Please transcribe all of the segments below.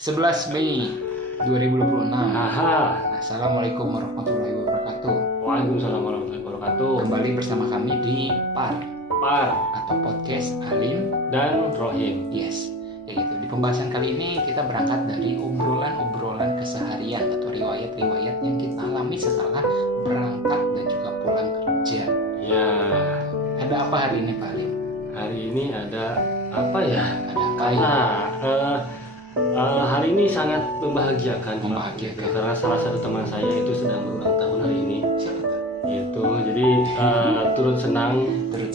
11 Mei 2026. Aha. Assalamualaikum warahmatullahi wabarakatuh. Waalaikumsalam warahmatullahi wabarakatuh. Kembali bersama kami di Par atau podcast Alim dan Rohim. Yes, ya gitu. Di pembahasan kali ini kita berangkat dari obrolan keseharian atau riwayat-riwayat yang kita alami setelah berangkat dan juga pulang kerja. Ya. Ada apa hari ini Pak Alim? Hari ini ada apa ya? Ada apa ya? Hari ini sangat membahagiakan. Membahagiakan. Karena salah satu teman saya itu sedang berulang tahun hari ini. Siapa tuh? Gitu. Jadi turut senang, turut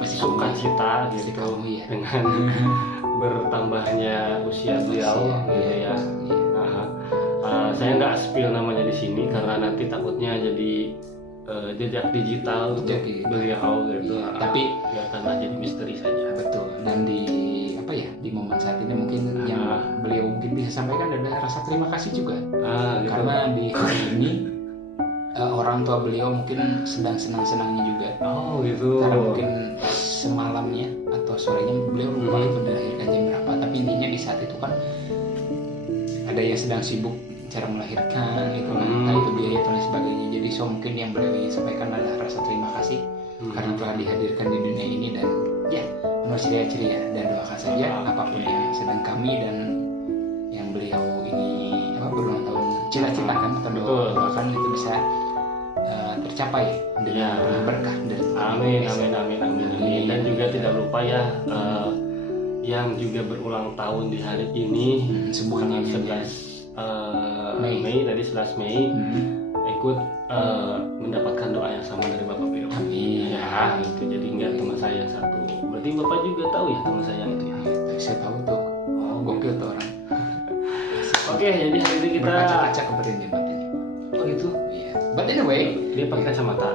bersuka cita gitu kamu ya. dengan bertambahnya usia beliau gitu ya. Saya nggak spill namanya di sini karena nanti takutnya jadi jejak digital untuk beliau gitu. Tapi biarkanlah jadi misteri saja. Betul. Dan di momen saat ini mungkin yang beliau mungkin bisa sampaikan ada rasa terima kasih juga. Gitu. Karena di hari ini orang tua beliau mungkin sedang senang-senangnya juga. Oh gitu. Karena mungkin semalamnya atau sorenya beliau lupa itu dilahirkan jam berapa. Tapi intinya di saat itu kan ada yang sedang sibuk cara melahirkan gitu kan, entah itu biaya dan lain sebagainya. Jadi mungkin yang beliau ingin sampaikan adalah rasa terima kasih karena telah dihadirkan di dunia ini dan ya penuh ceria-ceria, dan doakan saja apapun yang sedang kami dan yang beliau ini berulang tahun cita-citakan atau doakan itu bisa tercapai dengan berkah dari Amin. Dan juga tidak lupa ya yang juga berulang tahun di hari ini semuanya 11 Mei tadi 11 Mei ikut mendapatkan doa yang sama dari Bapak beliau. Amin. Ya, itu jadi nggak teman saya yang satu. Berarti Bapak juga tahu ya teman saya yang itu ya? Saya tahu tuh. Gokil tuh orang. Oke, jadi hari ini kita berkaca-kaca ke batin ini. Oh gitu? Iya. But anyway, dia pakai kacamata.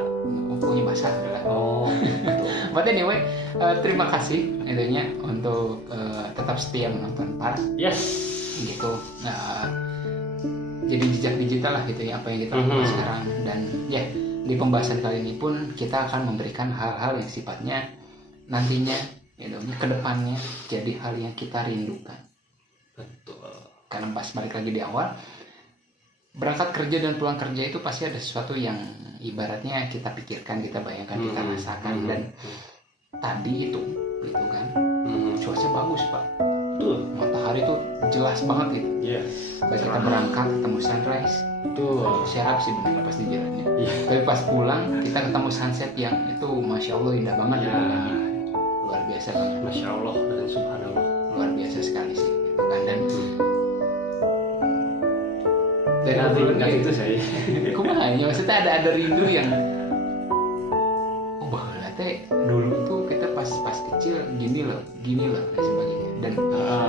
Punya basah adalah. Oh. But anyway, terima kasih intinya untuk tetap setia menonton Par. Yes. Gitu. Jadi jejak digital lah gitu ya apa yang kita lakukan sekarang, dan ya di pembahasan kali ini pun kita akan memberikan hal-hal yang sifatnya nantinya gitu ke depannya jadi hal yang kita rindukan. Betul. Karena pas balik lagi di awal berangkat kerja dan pulang kerja itu pasti ada sesuatu yang ibaratnya kita pikirkan, kita bayangkan, kita rasakan. Dan tadi itu gitu kan cuaca bagus Pak. Betul. Matahari tuh jelas banget gitu. Yes. Baik kita berangkat ketemu sunrise, Betul. siap sih benar pas di jalannya. Iya. Tapi pas pulang kita ketemu sunset yang itu masya Allah indah banget Ya. gitu. Luar biasa banget. Masya Allah dan Subhanallah. Luar biasa sekali sih gitu kan. Dan Nanti itu saya. kumanya maksudnya ada rindu yang bahwa teh dulu tuh kita pas kecil gini loh dan sebagainya. Dan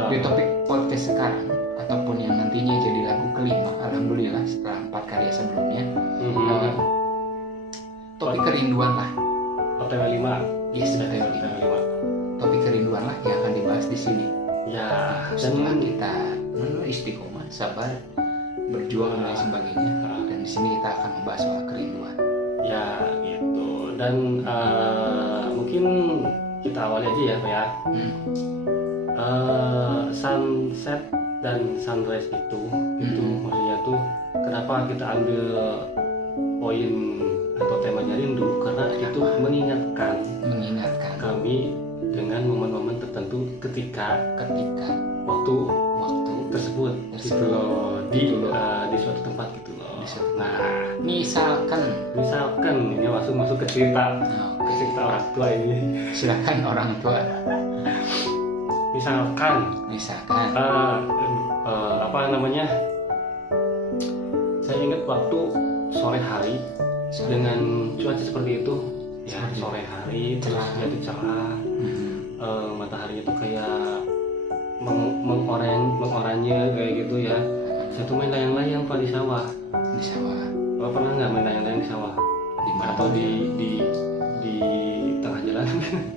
di topik podcast sekarang ataupun yang nantinya jadi lagu kelima, alhamdulillah setelah 4 karya sebelumnya, topik kerinduan lah. Tema 5. Yes, sudah tema 5. Topik kerinduan lah yang akan dibahas di sini. Ya, Setelah kita istiqomah, sabar, berjuang dan lain sebagainya. Dan di sini kita akan membahas soal kerinduan. Ya, gitu. Dan mungkin kita awali aja ya, Pak ya. Sunset dan sunrise itu maksudnya tuh kenapa kita ambil poin atau temanya rindu, karena itu mengingatkan kami dengan momen-momen tertentu ketika waktu tersebut gitu loh, di suatu tempat gitu loh. Nah, misalkan ini masuk ke cerita orang tua ini. silakan orang tua. Misalkan saya ingat waktu sore hari dengan cuaca seperti itu ya, sore hari terus jadi cerah, mataharinya tuh kayak mengoranye kayak gitu ya. Saya tuh main layang-layang Pak di sawah. Bapak pernah nggak main layang-layang di sawah? Di mana? Atau di tengah jalan?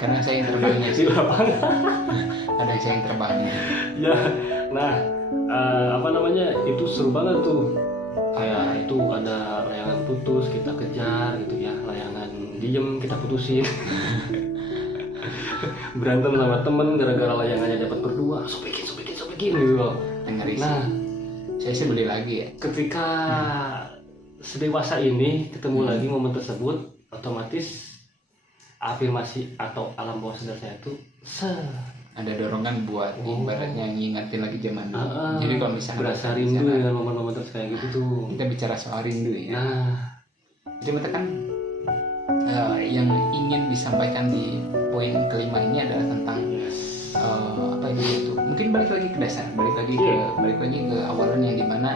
Karena saya yang terbangnya di lapangan. ada saya yang terbangnya. Ya, nah itu seru banget tuh. Kayak itu ada layangan putus kita kejar gitu ya, layangan diem kita putusin. Berantem sama temen gara-gara layangannya dapat berdua, sobekin lagi gitu loh. Ngeri sih. Nah, Saya sih beli lagi ya. ketika sedewasa ini ketemu lagi momen tersebut, otomatis afirmasi atau alam bawah sadar saya tuh Ada dorongan buat ibaratnya ngingetin lagi zaman dulu. Jadi kalau misalnya berasa rindu dengan momen-momen terus kayak gitu tuh. kita bicara soal rindu ya. Nah, Jadi kan yang ingin disampaikan di poin kelima ini adalah tentang apa itu? Mungkin balik lagi ke dasar, balik lagi ke awalan yang dimana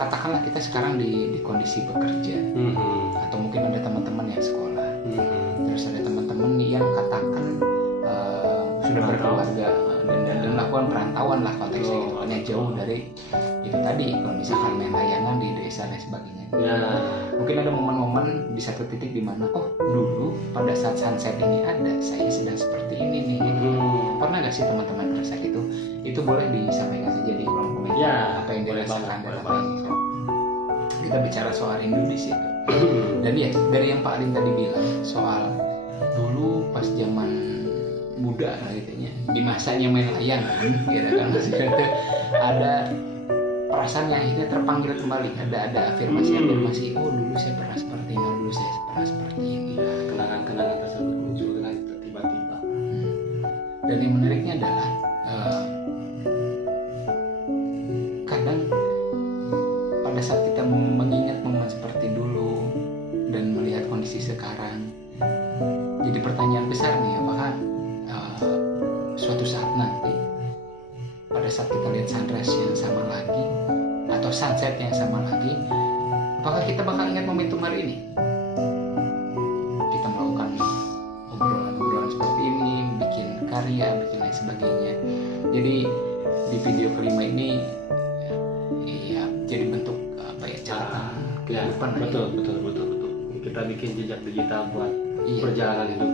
katakanlah kita sekarang di kondisi bekerja, atau mungkin ada teman-teman yang sekolah, terus ada teman-teman yang katakan sudah berkeluarga dan melakukan perantauan lah konteksnya gitu kan, yang jauh dari itu tadi, kalau misalkan main layangan di desa dan sebagainya. Mungkin ada momen-momen di satu titik di mana dulu pada saat sunset ini ada, saya sedang seperti ini nih. Pernah nggak sih teman-teman merasa gitu? Itu boleh disampaikan saja di kolom komentar apa yang dirasakan dalam hal ini. Kita bicara soal rindu di situ. Dan ya dari yang Pak Alin tadi bilang soal dulu pas zaman muda lah gitu ya, di masanya main layangan gitu kan, maksudnya itu ada perasaan yang akhirnya terpanggil kembali, ada afirmasi dulu saya pernah seperti ini, dulu saya pernah seperti ini. Kenangan-kenangan tersebut muncul dengan tiba-tiba. Dan yang menariknya adalah kadang pada saat kita mengingat momen seperti dulu dan melihat kondisi sekarang, jadi pertanyaan besar nih, apakah suatu saat nanti pada saat kita lihat sunrise yang sama lagi atau sunset yang sama lagi, apakah kita bakal ingat momentum hari ini? Kita melakukan obrolan-obrolan seperti ini, bikin karya, bikin lain sebagainya. Jadi di video kelima ini ya jadi bentuk apa ya, catatan kehidupan. Betul. Kita bikin jejak digital buat perjalanan hidup.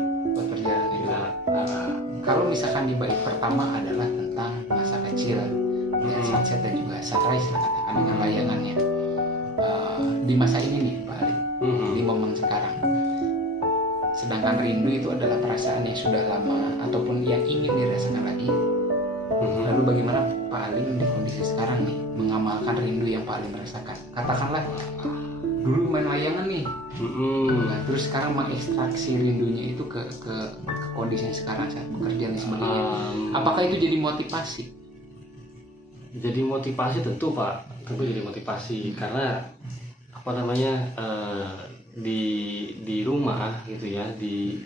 Kalau misalkan di bait pertama adalah tentang masa kecil, melihat sunset dan juga sunrise lah katakan dengan layangannya. Di masa ini nih Pak Ali, di momen sekarang. Sedangkan rindu itu adalah perasaan yang sudah lama ataupun yang ingin dirasakan lagi. Lalu bagaimana Pak Alim di kondisi sekarang nih mengamalkan rindu yang Pak Alim rasakan? Katakanlah dulu main layangan nih, nah, terus sekarang mengekstraksi rindunya itu ke kondisi yang sekarang saat bekerja dan sebagainya. Apakah itu jadi motivasi? Jadi motivasi tentu Pak, jadi motivasi karena apa namanya di rumah gitu ya, di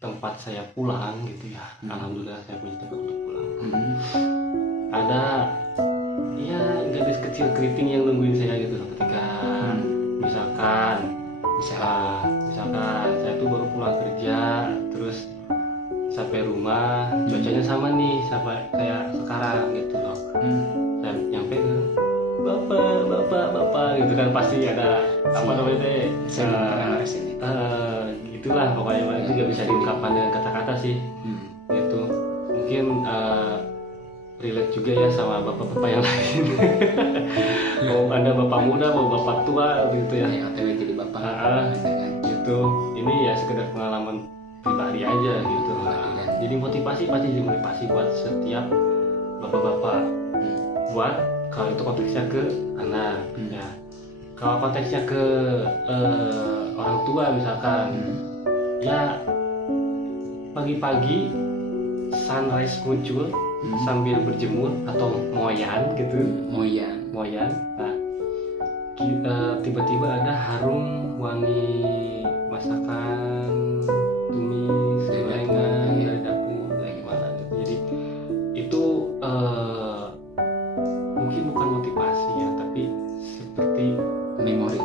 tempat saya pulang gitu ya, alhamdulillah saya punya tempat untuk pulang. Ada ya gadis kecil keriting yang nungguin saya gitu ketika misalkan saya tuh baru pulang kerja terus sampai rumah cuacanya sama nih sampai kayak sekarang gitu loh. Saya nyampe ke bapak gitu kan, pasti ada apa namanya gitulah pokoknya itu nggak bisa diungkapkan dengan kata-kata sih. Gitu mungkin relate juga ya sama bapak-bapak yang lain. Mau ada bapak muda mau bapak tua gitu ya, atau jadi bapak gitu. Ini ya sekedar pengalaman pribadi aja gitu lah. Jadi motivasi pasti jadi motivasi buat setiap bapak-bapak buat kalau itu konteksnya ke anak ya. Kalau konteksnya ke orang tua misalkan ya pagi-pagi sunrise muncul sambil berjemur atau moyan gitu, moyan. Nah, tiba-tiba ada harum wangi masakan, tumis, gorengan dari dapur, kayak gimana gitu. Jadi itu mungkin bukan motivasi ya, tapi seperti memori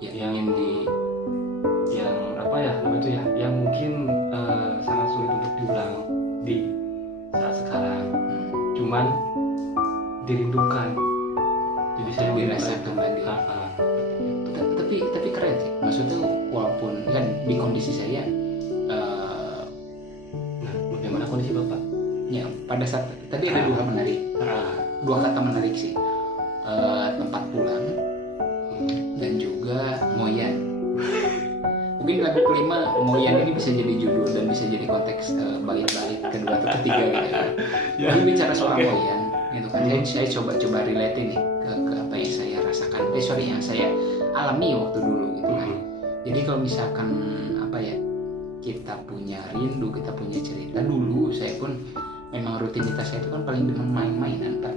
yang apa ya namanya itu ya, yang mungkin sangat sulit untuk diulang di saat sekarang, cuman dirindukan. Jadi saya dirasakan lagi. Tapi keren sih, maksudnya walaupun kan di kondisi saya bagaimana kondisi bapak? Ya pada saat tadi ada dua kata menarik sih, tempat pulang dan juga moyan. Mungkin Mungkin lagu kelima Moyan ini bisa jadi judul dan bisa jadi konteks bait-bait kedua atau ketiga gitu ya. Ini bicara soal Moyan gitu kan. Saya coba relate ini ke apa yang saya rasakan. Yang saya alami waktu dulu gitu kan. Jadi kalau misalkan apa ya, kita punya rindu, kita punya cerita dulu, saya pun memang rutinitas saya itu kan paling demen main-mainan Pak.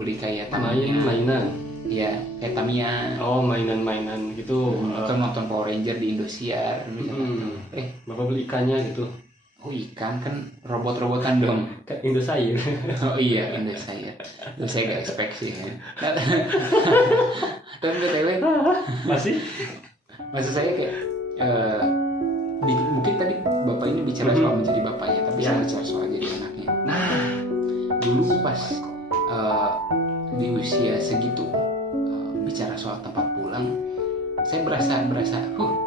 Beli kayak Tamiya. Mainan. Iya, kayak Tamiya. Oh, mainan-mainan gitu. Atau nonton Power Ranger di Indosiar. Bapak beli ikannya gitu. Oh ikan kan robot-robotan dong. Kan Indosayur. Oh iya Indosayur. Itu saya gak expect sih kan. Tapi BTW Masih? maksud saya kayak mungkin tadi bapak ini bicara soal menjadi bapaknya, tapi saya bicara soal jadi anaknya. Nah dulu pas di usia segitu bicara soal tempat pulang, saya berasa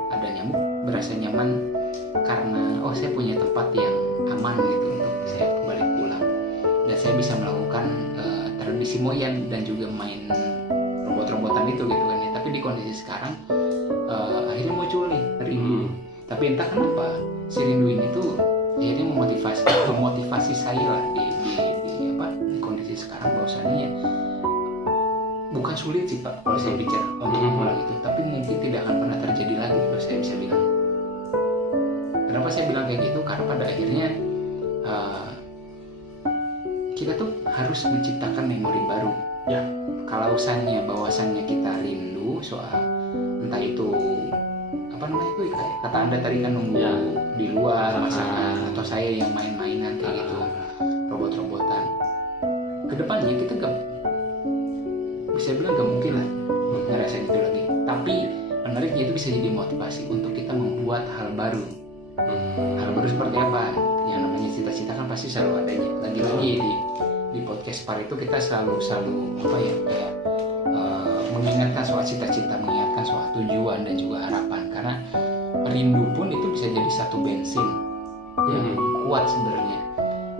ada nyamuk, berasa nyaman karena saya punya tempat yang aman gitu untuk saya kembali pulang, dan saya bisa melakukan tradisi Moyan dan juga main robot-robotan itu gitu kan ya. Tapi di kondisi sekarang akhirnya muncul nih rindu. Tapi entah kenapa si rindu ini tuh akhirnya memotivasi saya lah di kondisi sekarang, bahwasannya bukan sulit sih Pak kalau saya bicara untuk pulang itu, tapi mungkin tidak akan pernah terjadi lagi kalau saya bisa bilang. Kenapa saya bilang kayak gitu? Karena pada akhirnya kita tuh harus menciptakan memori baru. Ya. Kalau bahwasannya kita rindu soal entah itu apa namanya itu kayak kata Anda tadi kan nunggu di luar masakan, atau saya yang main-mainan kayak gitu, robot-robotan. Kedepannya kita bisa bilang gak mungkin lah ngerasain itu lagi. Tapi menariknya itu bisa jadi motivasi untuk kita membuat hal baru. Hal baru seperti apa? Yang namanya cita-cita kan pasti selalu adanya. Lagi-lagi di podcast Par itu kita selalu apa ya kayak mengingatkan soal cita-cita, mengingatkan soal tujuan dan juga harapan. Karena rindu pun itu bisa jadi satu bensin yang kuat sebenarnya.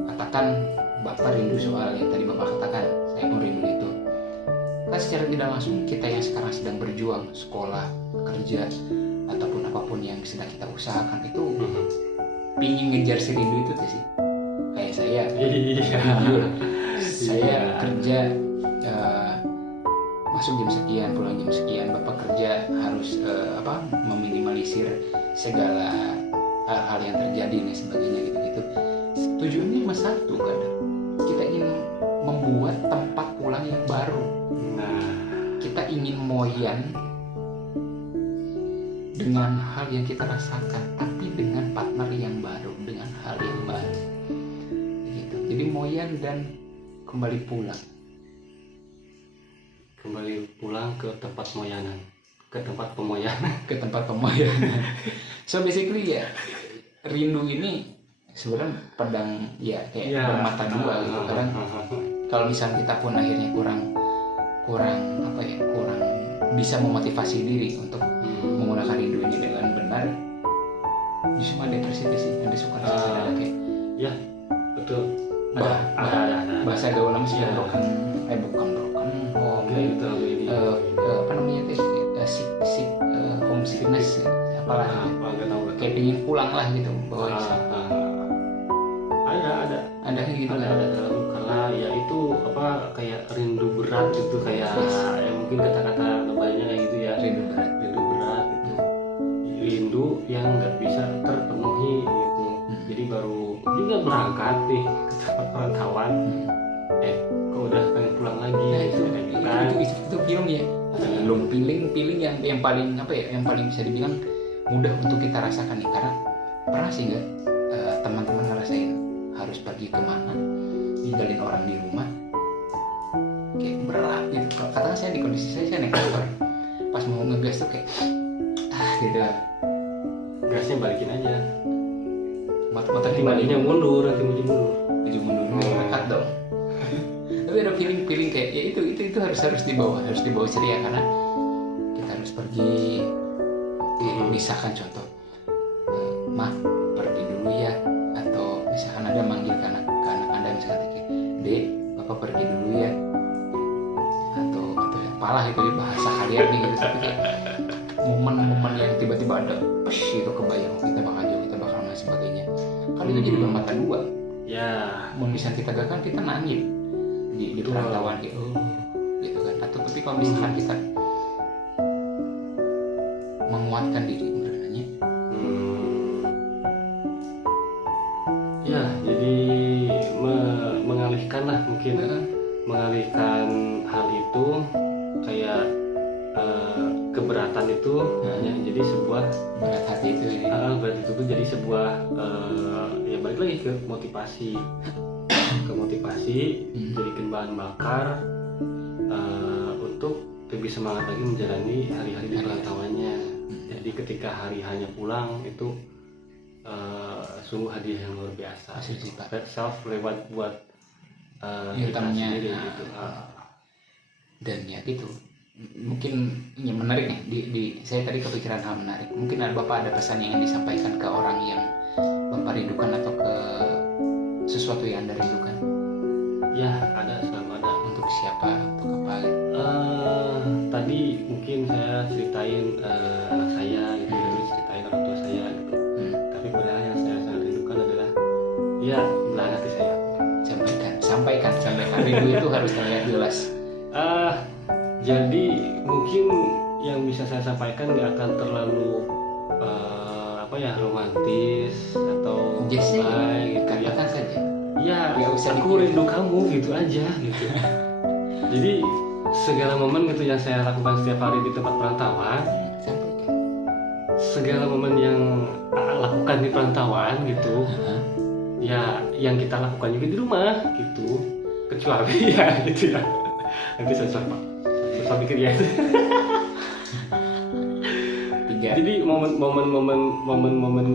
Katakan Bapak rindu soal yang tadi Bapak katakan, saya pun rindu itu. Kan secara tidak langsung kita yang sekarang sedang berjuang, sekolah, kerja, ataupun apapun yang sedang kita usahakan itu pingin ngejar si rindu itu tuh sih. Kayak saya, jujur, saya kerja masuk jam sekian, pulang jam sekian. Bapak kerja harus meminimalisir segala hal-hal yang terjadi dan sebagainya gitu-gitu. Tujuannya cuma satu kan, kita ingin membuat tempat pulang yang baru. Kita ingin Moyan dengan hal yang kita rasakan, tapi dengan partner yang baru, dengan hal yang baru gitu. Jadi Moyan dan kembali pulang ke tempat moyanan, ke tempat pemoyanan. So basically ya, rindu ini sebenarnya pedang ya kayak bermata dua gitu. Kadang kalau misalnya kita pun akhirnya kurang bisa memotivasi diri untuk menggunakan rindu ini dengan benar, justru ada depresi sih, ada suka ada kayak betul. Ada bahasa gaul namanya sih broken home gitu ini. Apa namanya itu homesickness apalah kayak pingin pulang lah gitu bahwa ada gitu ada karena ya itu kayak rindu berat gitu, kayak mungkin kata-kata lebaynya kayak gitu ya, rindu berat gitu, rindu yang nggak bisa terpenuhi gitu. Jadi baru juga berangkat nih ke tempat perantauan, kok udah pengen pulang lagi. Itu film ya, belum feeling yang paling yang paling bisa dibilang mudah untuk kita rasakan nih. Karena pernah sih nggak teman-teman ngerasain harus pergi kemana, ninggalin orang di rumah kayak berat gitu. Katakan saya di kondisi saya naik motor, pas mau ngegas tuh kayak gitu, gasnya balikin aja, motor dibalikinnya mundur, maju mundur nekat dong. Tapi ada feeling kayak ya itu harus dibawa ceria, karena kita harus pergi. Misalkan contoh, Ma pergi dulu ya, atau misalkan ada manggil ke anak Anda, misalkan kayak Dek, Bapak pergi dulu ya, atau apalah itu bahasa kalian nih gitu. Tapi kayak momen-momen yang tiba-tiba ada itu kebayang kita bakal jauh, kita bakal dan sebagainya. Kalau itu jadi bermata dua. Ya. Mau bisa kita gagal, kita nangis di perantauan gitu, gitu kan. Atau tapi kalau misalkan kita menguatkan diri sebenarnya. Ya, jadi mengalihkan lah mungkin, mengalihkan hal itu kayak keberatan itu hanya jadi sebuah Berat hati itu berat itu tuh jadi sebuah ya balik lagi ke motivasi jadikan bahan bakar untuk lebih semangat lagi menjalani hari-hari di perantauannya. Jadi ketika hari hanya pulang itu sungguh hadiah yang luar biasa, self reward buat kita sendiri gitu. Dan ya gitu, mungkin ya menarik nih saya tadi kepikiran hal menarik. Mungkin Bapak ada pesan yang ingin disampaikan ke orang yang Bapak rindukan atau ke sesuatu yang Anda rindukan? Ya, selalu ada. Untuk siapa, untuk apa gitu? Tadi mungkin saya ceritain anak saya gitu, ceritain orang tua saya gitu. Tapi padahal yang saya sangat rindukan adalah ya belahan hati saya. Sampaikan. Rindu itu harus terlihat jelas. Jadi mungkin yang bisa saya sampaikan nggak akan terlalu romantis atau gitu ya. Saja. Ya aku rindu kamu gitu aja gitu. Jadi segala momen gitu yang saya lakukan setiap hari di tempat perantauan, segala momen yang lakukan di perantauan gitu, ya yang kita lakukan juga di rumah gitu, kecuali ya gitu ya. Nanti saya pikir ya. Jadi momen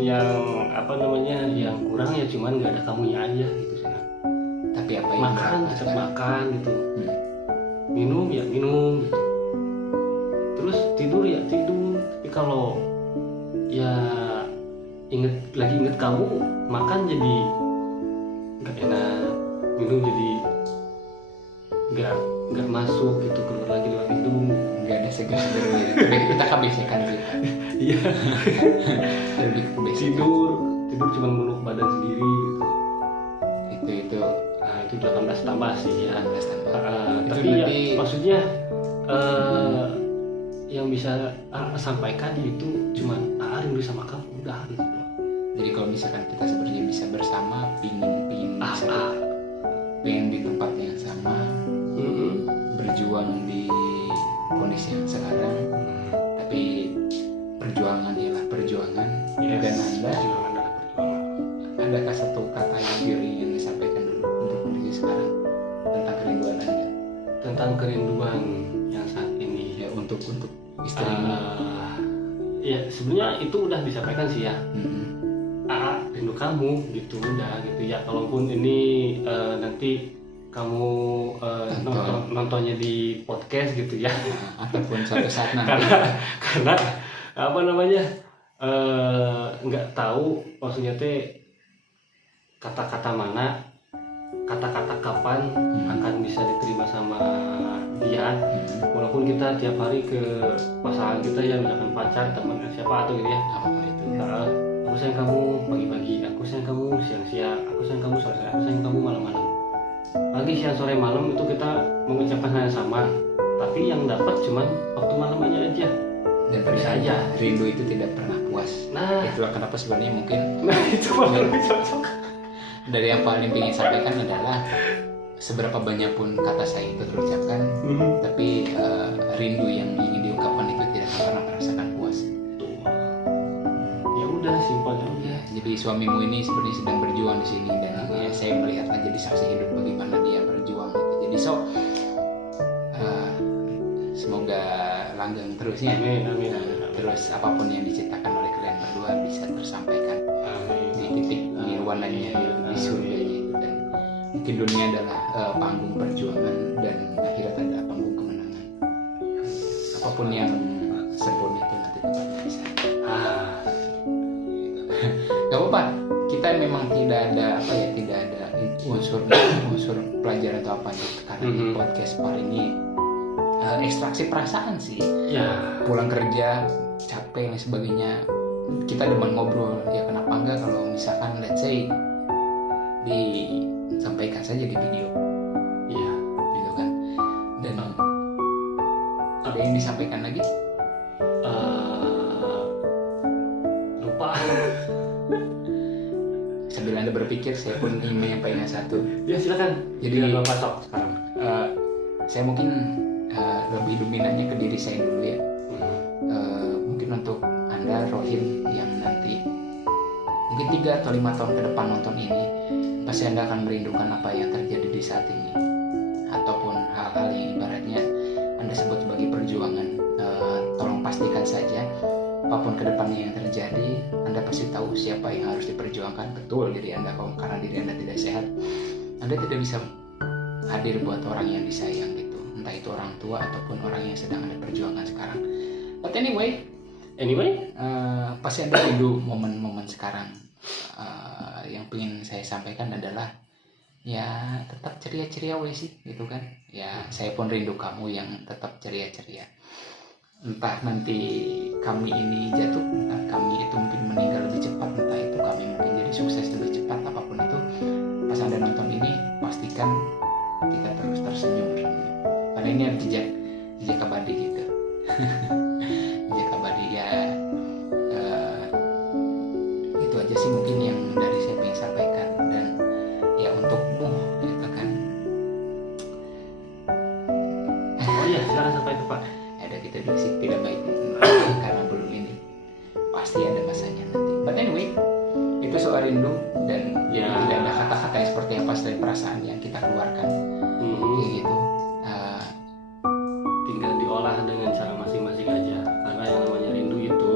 yang yang kurang ya cuman nggak ada kamunya aja gitu sih. Tapi apa yang tetap makan gitu, minum ya minum gitu, terus tidur ya tidur. Tapi kalau ya inget kamu, makan jadi nggak enak, minum jadi nggak masuk gitu, keluar lagi lewat hidung, nggak ada segar-segar kita kebiasaan sih. Iya. tidur cuma meluk badan sendiri gitu. Itu 18 tambah sih ya. 18 tambah. Tapi berarti... ya maksudnya yang bisa sampaikan itu cuma rindu sama kamu udah gitu. Jadi kalau misalkan kita sebenarnya bisa bersama, pingin di tempat yang sama, berjuang di kondisi yang sekarang, tapi perjuangan ialah perjuangan. Dan adakah satu kata yang ingin disampaikan dulu untuk kondisi sekarang tentang kerinduan Anda? Tentang kerinduan yang saat ini ya untuk istrimu. Ya sebenarnya itu udah disampaikan sih ya. Rindu kamu gitu udah gitu ya. Kalaupun ini nanti kamu nontonnya di podcast gitu ya, ataupun suatu saat nanti karena nggak tahu maksudnya kata-kata mana, kata-kata kapan akan bisa diterima sama dia. Walaupun kita tiap hari ke pasangan kita ya, misalkan pacar, teman siapa atau gitu ya, aku sayang kamu pagi-pagi, aku sayang kamu siang-siang, aku sayang kamu sore-sore, aku sayang kamu malam-malam. Pagi, siang, sore, malam itu kita mengucapkan hal yang sama, tapi yang dapat cuman waktu malamnya aja. Dan bisa aja rindu itu tidak pernah puas. Nah, itulah kenapa sebenarnya mungkin itu malah lebih cocok. Dari yang paling ingin sampaikan adalah seberapa banyak pun kata saya itu terucapkan, tapi rindu yang ingin diungkapkan itu tidak pernah merasakan puas. Ya udah, simpelnya udah. Jadi suamimu ini sebenarnya sedang berjuang di sini, dan saya melihatnya jadi saksi hidup bagaimana dia berjuang gitu. Jadi semoga langgeng terusnya. Amin. Terus apapun yang diciptakan oleh kalian berdua bisa tersampaikan di titik nirwananya di surganya itu. Dan mungkin dunia adalah panggung perjuangan dan akhirat adalah panggung kemenangan. Apapun yang sempurna itu nanti tempatnya di sana. Gak apa-apa, kita memang tidak ada unsur pelajaran atau apa gitu. Karena di podcast hari ini ekstraksi perasaan sih. Ya. Pulang kerja capek dan sebagainya, kita demen ngobrol, ya kenapa enggak kalau misalkan let's say disampaikan saja di video Iya. gitu kan. Dan ada yang disampaikan lagi? Lupa. Sambil Anda berpikir, saya pun ingin menyampaikan satu. Ya silakan. Jadi Bapak sok sekarang. Saya mungkin lebih dominannya ke diri saya dulu ya. Mungkin untuk Anda Rohin yang nanti mungkin 3 atau 5 tahun ke depan nonton ini, pasti Anda akan merindukan apa yang terjadi di saat ini, ataupun hal-hal yang ibaratnya Anda sebut sebagai perjuangan. Tolong pastikan saja apapun ke depannya yang terjadi, Anda pasti tahu siapa yang harus diperjuangkan. Betul diri Anda, kalau karena diri Anda tidak sehat, Anda tidak bisa hadir buat orang yang disayang gitu, entah itu orang tua ataupun orang yang sedang Anda perjuangkan sekarang. But anyway, pasti Anda rindu momen-momen sekarang. Yang ingin saya sampaikan adalah ya tetap ceria-ceria sih gitu kan. Ya saya pun rindu kamu yang tetap ceria-ceria. Entah nanti kami ini jatuh, entah kami itu mungkin meninggal lebih cepat, entah itu kami mungkin jadi sukses lebih cepat, apapun itu, pas Anda nonton ini pastikan kita terus tersenyum. Karena ini ada jejak abadi gitu. Jejak abadi ya. Itu aja sih mungkin yang dari saya ingin sampaikan. Dan ya untukmu gitu kan. Oh iya, silakan sampaikan Pak. Ada kita di sini tidak baik karena belum ini, pasti ada masanya nanti. But anyway, itu soal rindu dan Ya. tidak ada kata-kata yang seperti apa selain perasaan yang kita keluarkan. Kayak gitu. Tinggal diolah dengan cara masing-masing aja. Karena yang namanya rindu itu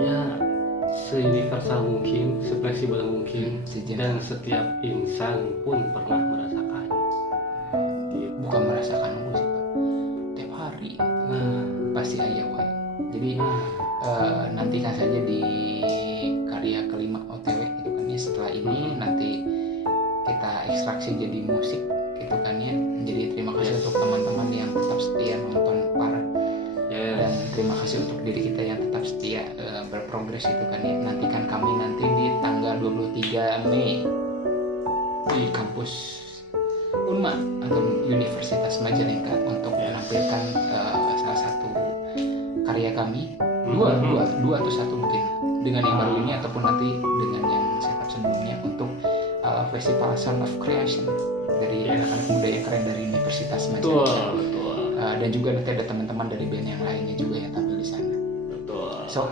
ya seuniversal mungkin, sefleksibel mungkin, dan setiap insan pun pernah merasakan. Gitu. Bukan merasakan musik Pak, tiap hari gitu. Pasti aja woy. Jadi nantikan saja di karya kelima OTW gitu kan ya. Setelah ini nanti kita ekstraksi jadi musik gitu kan ya. Jadi terima kasih untuk teman-teman yang tetap setia nonton Par, dan terima kasih untuk diri kita yang tetap setia berprogres itu kan ya. Nantikan kami nanti di tanggal 23 Mei di kampus Unma atau Universitas Majalengka untuk menampilkan salah satu karya kami, dua atau satu mungkin, dengan yang baru ini ataupun nanti dengan yang setup sebelumnya, untuk festival Sound of Creation dari anak-anak muda yang keren dari Universitas Majalengka. Betul. Dan juga nanti ada teman-teman dari band yang lainnya juga yang tampil di sana. Betul. So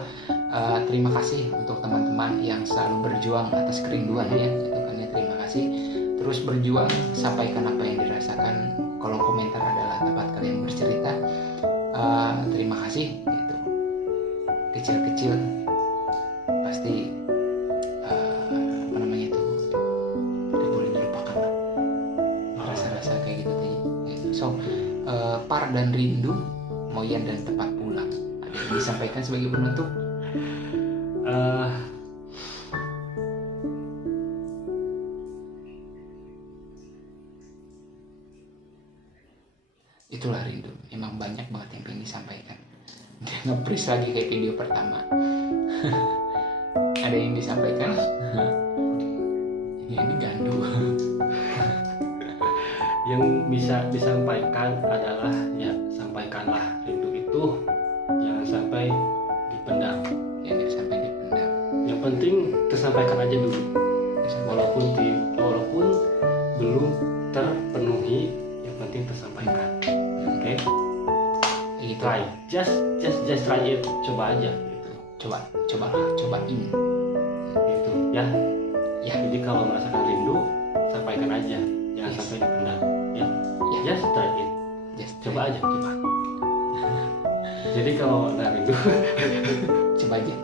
terima kasih untuk teman-teman yang selalu berjuang atas kerinduan ya, itu kan ya. Terima kasih, terus berjuang, sampaikan apa yang dirasakan. Kolom komentar adalah tempat kalian bercerita. Terima kasih gitu. Kecil-kecil pasti apa namanya itu tidak boleh dilupakan lah. Rasa-rasa kayak gitu tadi. So Par dan rindu, Moyan dan tempat pulang. Ada yang disampaikan sebagai penutup? Itulah rindu. Emang banyak banget yang pengen disampaikan. Dia nge-freeze lagi kayak video pertama. Ada yang disampaikan? Ini gandu. Yang bisa disampaikan adalah ya sampaikanlah rindu itu, jangan sampai dipendam. Yang sampai dipendam. Yang penting tersampaikan aja dulu, walaupun belum terpenuhi, yang penting tersampaikan. Oke? Gitu. Try, just try it, coba aja gitu. Cobain. Gitu ya. Jadi kalau merasakan rindu, sampaikan aja, jangan sampai dipendam. Ya. Just try it. Coba aja. Jadi kalau nggak rindu, Coba aja.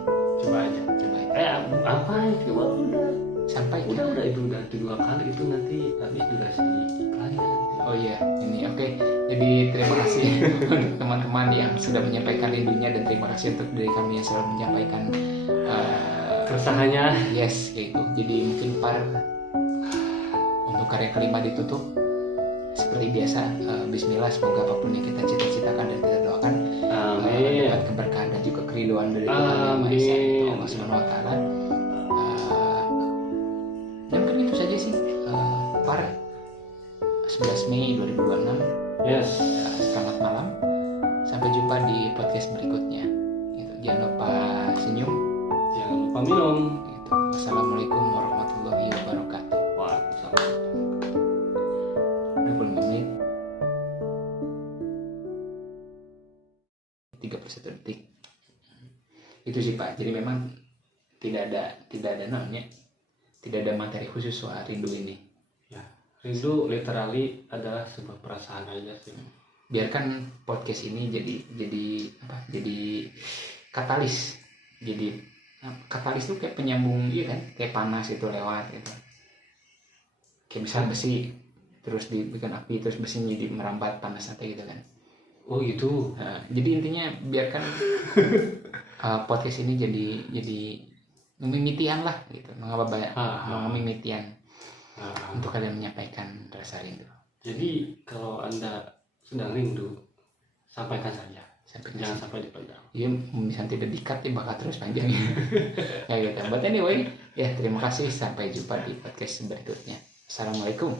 Apa itu udah Sampai udah itu udah 2 kali itu nanti habis durasi iklan ya nanti. Oh iya, ini oke. Jadi terima kasih untuk teman-teman yang sudah menyampaikan rindunya, dan terima kasih untuk diri kami yang selalu menyampaikan keresahannya. Yes, kayak itu. Jadi mungkin Par untuk karya kelima ditutup. seperti biasa, Bismillah, semoga apapun yang kita cita-citakan dan kita doakan Amin. dapat keberkahan dan juga keridhaan dari Tuhan Yang Maha Esa, itu Allah Subhanahu Wa Taala. Dan mungkin itu saja sih, Par, 11 Mei 2026. Yes. Selamat malam, sampai jumpa di podcast berikutnya. Gitu. Jangan lupa senyum. Jangan lupa minum. Gitu. Wassalamualaikum warahmatullahi wabarakatuh. Waalaikumsalam. 25 menit 31 detik. Itu sih Pak. Jadi memang tidak ada namanya, tidak ada materi khusus soal rindu ini. Ya, rindu literally adalah sebuah perasaan aja sih. Biarkan podcast ini jadi katalis. Jadi katalis itu kayak penyambung, iya kan, kayak panas itu lewat gitu. Kayak misalnya besi terus dibikin api, terus besinya jadi merambat panas nanti gitu kan. Oh gitu. Nah, jadi intinya biarkan podcast ini jadi memimitian lah gitu, mengapa banyak memimitian untuk kalian menyampaikan rasa rindu. Jadi kalau Anda sedang rindu, sampaikan saja. Jangan sampai dipendam. Iya, misalnya tidak dikat ya bakal terus panjang. Ya gitu. But anyway, ya terima kasih, sampai jumpa di podcast berikutnya. Assalamualaikum.